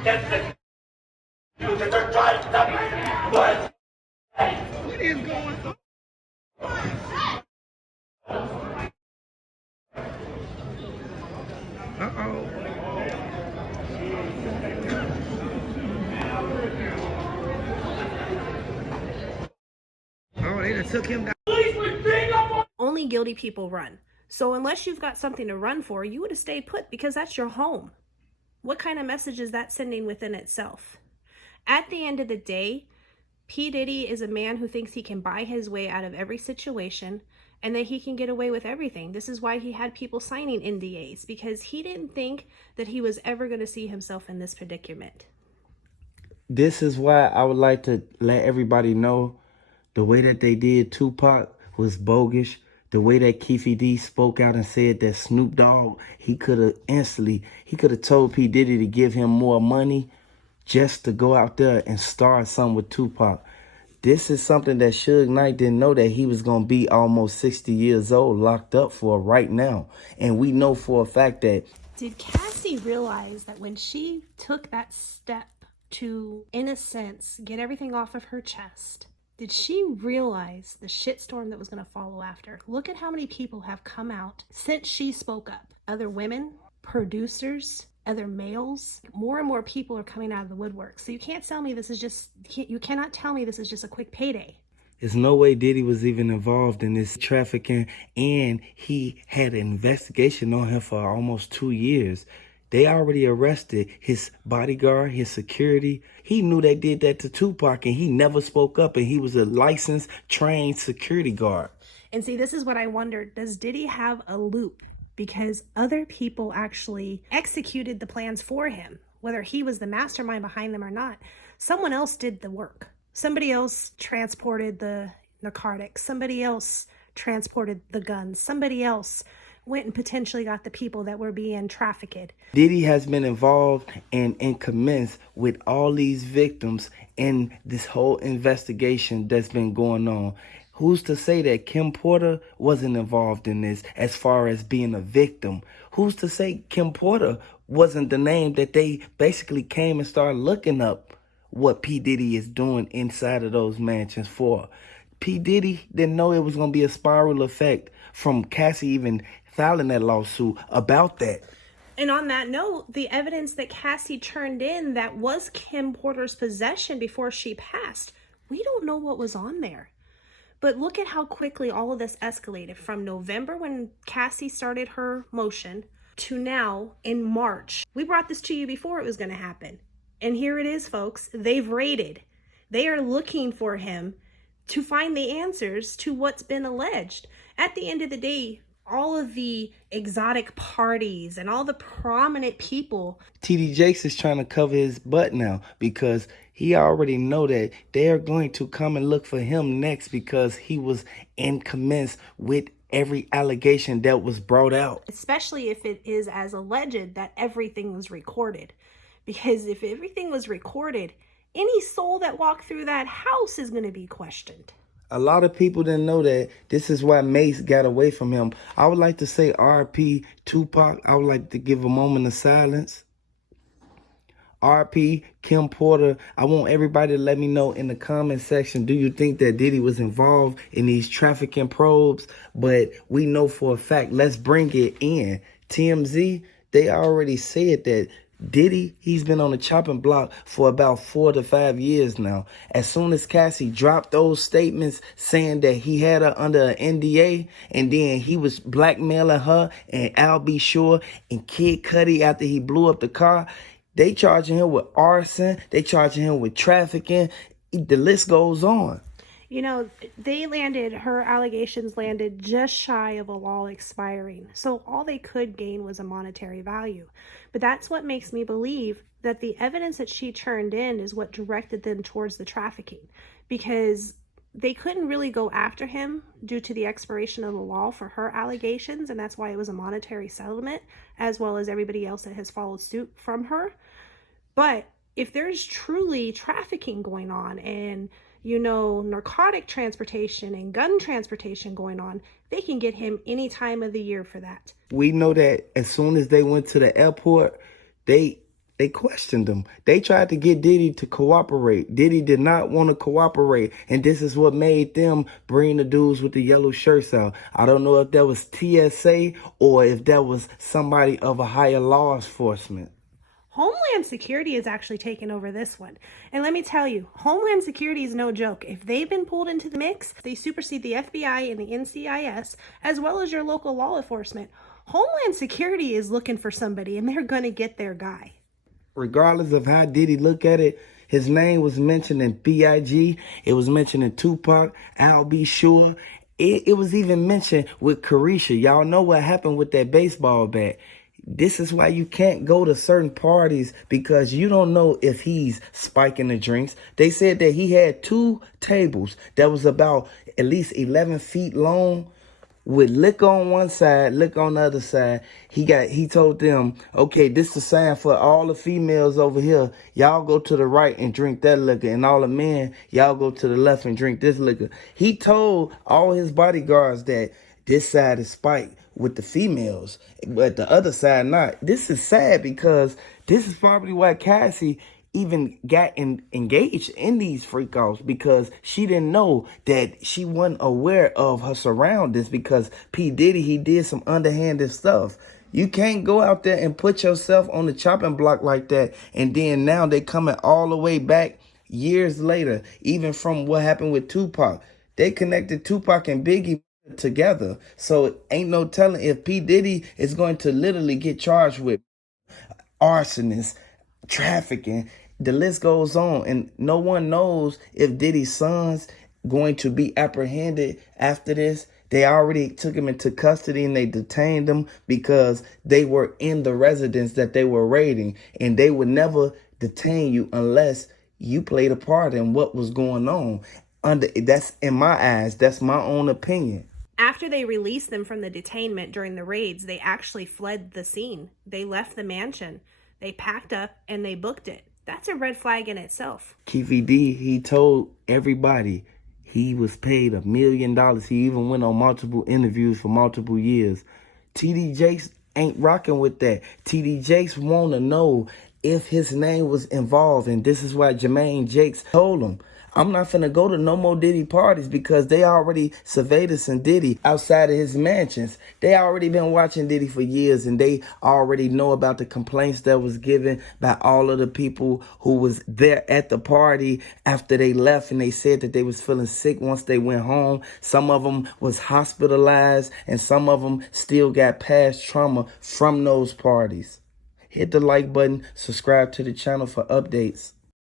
What is going on? Uh-oh. Oh, they done took him down. Only guilty people run. So unless you've got something to run for, you would have stayed put because that's your home. What kind of message is that sending within itself? At the end of the day, Pdiddy is a man who thinks he can buy his way out of every situation and that he can get away with everything. This is why he had people signing NDAs, because he didn't think that he was ever going to see himself in this predicament. This is why I would like to let everybody know the way that they did Tupac was bogus. The way that Keefe D spoke out and said that Snoop Dogg, he could have told P. Diddy to give him more money just to go out there and start something with Tupac. This is something that Suge Knight didn't know, that he was going to be almost 60 years old locked up for right now. And we know for a fact that... Did Cassie realize that when she took that step to, in a sense, get everything off of her chest, did she realize the shitstorm that was going to follow after? Look at how many people have come out since she spoke up. Other women, producers, other males. More and more people are coming out of the woodwork. So you can't tell me this is just, you cannot tell me this is just a quick payday. There's no way Diddy was even involved in this trafficking, and he had an investigation on him for almost 2 years. They already arrested his bodyguard, his security. He knew they did that to Tupac, and he never spoke up, and he was a licensed, trained security guard. And see, this is what I wondered. Does Diddy have a loop? Because other people actually executed the plans for him, whether he was the mastermind behind them or not. Someone else did the work. Somebody else transported the narcotics. Somebody else transported the guns. Somebody else went and potentially got the people that were being trafficked. Diddy has been involved and commenced with all these victims in this whole investigation that's been going on. Who's to say that Kim Porter wasn't involved in this as far as being a victim? Who's to say Kim Porter wasn't the name that they basically came and started looking up what P. Diddy is doing inside of those mansions for? P. Diddy didn't know it was going to be a spiral effect from Cassie even filing that lawsuit about that. And on that note, the evidence that Cassie turned in that was Kim Porter's possession before she passed, we don't know what was on there. But look at how quickly all of this escalated from November when Cassie started her motion to now in March. We brought this to you before it was going to happen. And here it is, folks. They've raided. They are looking for him to find the answers to what's been alleged. At the end of the day, all of the exotic parties and all the prominent people. TD Jakes is trying to cover his butt now because he already know that they are going to come and look for him next because he was in commence with every allegation that was brought out. Especially if it is as alleged that everything was recorded. Because if everything was recorded, any soul that walked through that house is going to be questioned. A lot of people didn't know that. This is why Mace got away from him. I would like to say RP Tupac. I would like to give a moment of silence. RP Kim Porter. I want everybody to let me know in the comment section, do you think that Diddy was involved in these trafficking probes? But we know for a fact, let's bring it in. TMZ, they already said that Diddy, he's been on the chopping block for about 4 to 5 years now. As soon as Cassie dropped those statements saying that he had her under an NDA and then he was blackmailing her and Al B. Sure and Kid Cudi after he blew up the car, they charging him with arson, they charging him with trafficking. The list goes on. You know, her allegations landed just shy of a law expiring. So all they could gain was a monetary value. But that's what makes me believe that the evidence that she turned in is what directed them towards the trafficking. Because they couldn't really go after him due to the expiration of the law for her allegations. And that's why it was a monetary settlement, as well as everybody else that has followed suit from her. But if there's truly trafficking going on and narcotic transportation and gun transportation going on, they can get him any time of the year for that. We know that as soon as they went to the airport, they They questioned him. They tried to get Diddy to cooperate. Diddy did not want to cooperate. And this is what made them bring the dudes with the yellow shirts out. I don't know if that was TSA or if that was somebody of a higher law enforcement. Homeland Security is actually taking over this one. And let me tell you, Homeland Security is no joke. If they've been pulled into the mix, they supersede the FBI and the NCIS, as well as your local law enforcement. Homeland Security is looking for somebody, and they're going to get their guy. Regardless of how Diddy look at it, his name was mentioned in B.I.G. It was mentioned in 2Pac, I'll Be Sure. It was even mentioned with Carisha. Y'all know what happened with that baseball bat. This is why you can't go to certain parties, because you don't know if he's spiking the drinks. They said that he had 2 tables that was about at least 11 feet long with liquor on one side, liquor on the other side. He told them, okay, this is a sign for all the females over here. Y'all go to the right and drink that liquor. And all the men, y'all go to the left and drink this liquor. He told all his bodyguards that this side is spiked with the females, but the other side not. This is sad, because this is probably why Cassie even got engaged in these freak-offs, because she didn't know that she wasn't aware of her surroundings, because Pdiddy, he did some underhanded stuff. You can't go out there and put yourself on the chopping block like that, and then now they coming all the way back years later, even from what happened with 2Pac. They connected 2Pac and Biggie together. So ain't no telling if P. Diddy is going to literally get charged with arsonist, trafficking. The list goes on, and no one knows if Diddy's sons going to be apprehended after this. They already took him into custody and they detained him because they were in the residence that they were raiding, and they would never detain you unless you played a part in what was going on. That's in my eyes, that's my own opinion. After they released them from the detainment during the raids, they actually fled the scene. They left the mansion. They packed up and they booked it. That's a red flag in itself. Keefy D, he told everybody he was paid $1 million. He even went on multiple interviews for multiple years. TD Jakes ain't rocking with that. TD Jakes want to know if his name was involved, and this is why Jermaine Jakes told him, I'm not finna go to no more Diddy parties, because they already surveyed us and Diddy outside of his mansions. They already been watching Diddy for years, and they already know about the complaints that was given by all of the people who was there at the party after they left, and they said that they was feeling sick once they went home. Some of them was hospitalized, and some of them still got past trauma from those parties. Hit the like button, subscribe to the channel for updates.